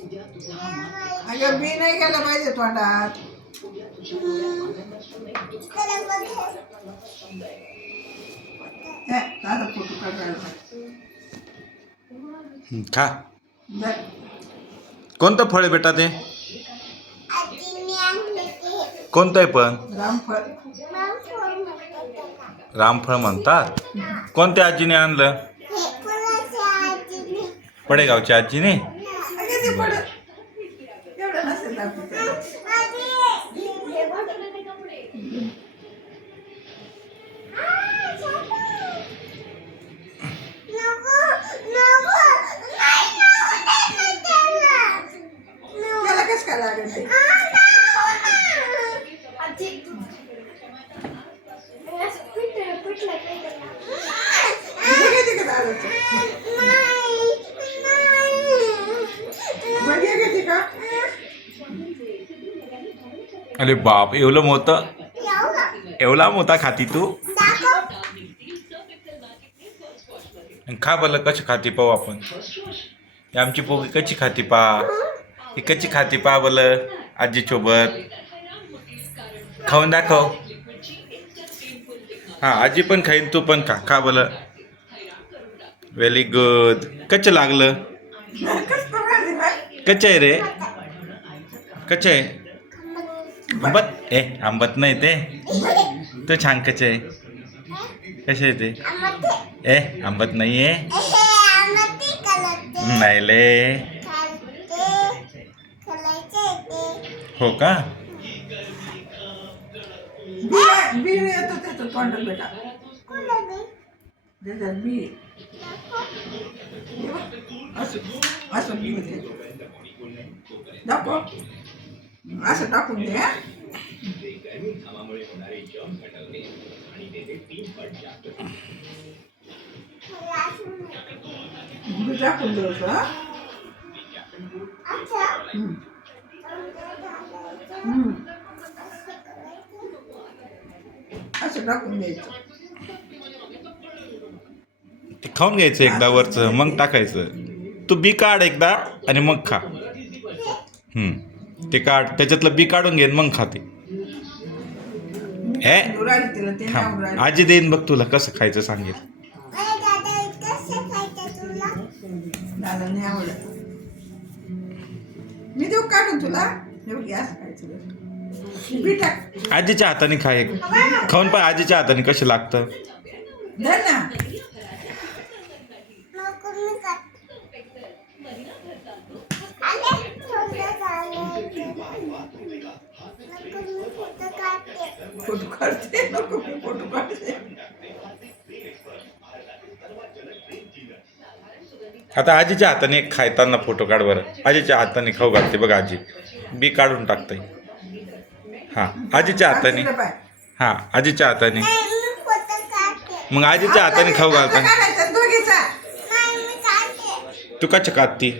अगं बी नाही गेलं पाहिजे तोंडात. दादा फोटो काढायला खा. बरं. कोणतं फळ आहे बेटा ते? कोणतं आहे पण? रामफळ. रामफळ म्हणतात. कोणत्या आजीने आणलं? पडेगावच्या आजीने. अगं ते पडत एवढं नसेल दाखवत. त्याला कसं काय लागेल ते? घेते का दादाचं? बघे घेते का? अरे बाप, एवढं मोठं, एवढा मोठा खाती तू? खा बरं, कशी खाती पाहू आपण. ही आमची पोगी कशी खाती पा, ही कशी खाती पा बरं आजी सोबत. खाऊन दाखव. हा, आजी पण खाईन, तू पण खा. खा बरं. Very good. कच्चं लागलं? कच्चं आहे रे, कच्चं आहे. आंबट ए, आंबट नाही ते. तो छान कच्चं आहे. कसे आहे ते? ए, आंबट नाही आहे. नाही ले. हो का? बी येतो त्याचं तोंडात बेटा. त्याच्यात बी असं असं बी होते. दाखव. असं टाकून दे. बी टाकून द्यायचं. असं टाकून द्यायचं. ते खाऊन घ्यायचं एकदा वरचं, मग टाकायचं. तू बी काढ एकदा आणि मग खा. ते काढ, त्याच्यातलं बी काढून घे मग खाते. हे थांब, आजी देईन बघ तुला कसं खायचं सांगेल. दादा नाही आवडत. मी देऊ काढून तुला. असं खायचं. बी टाक. आजीच्या हाताने खा एक. खाऊन पाय आजीच्या हाताने कसे लागतं. धर ना. फोटो काढते. नको फोटो काढते. आता आजीच्या हाताने एक खायताना फोटो काढ बरं. आजीच्या हाताने खाऊ घालते बघ आजी. बी काढून टाकते. हा, आजीच्या हाताने. हा, आजीच्या हाताने. मग आजीच्या हाताने खाऊ घालता. तू कच्चं काढती.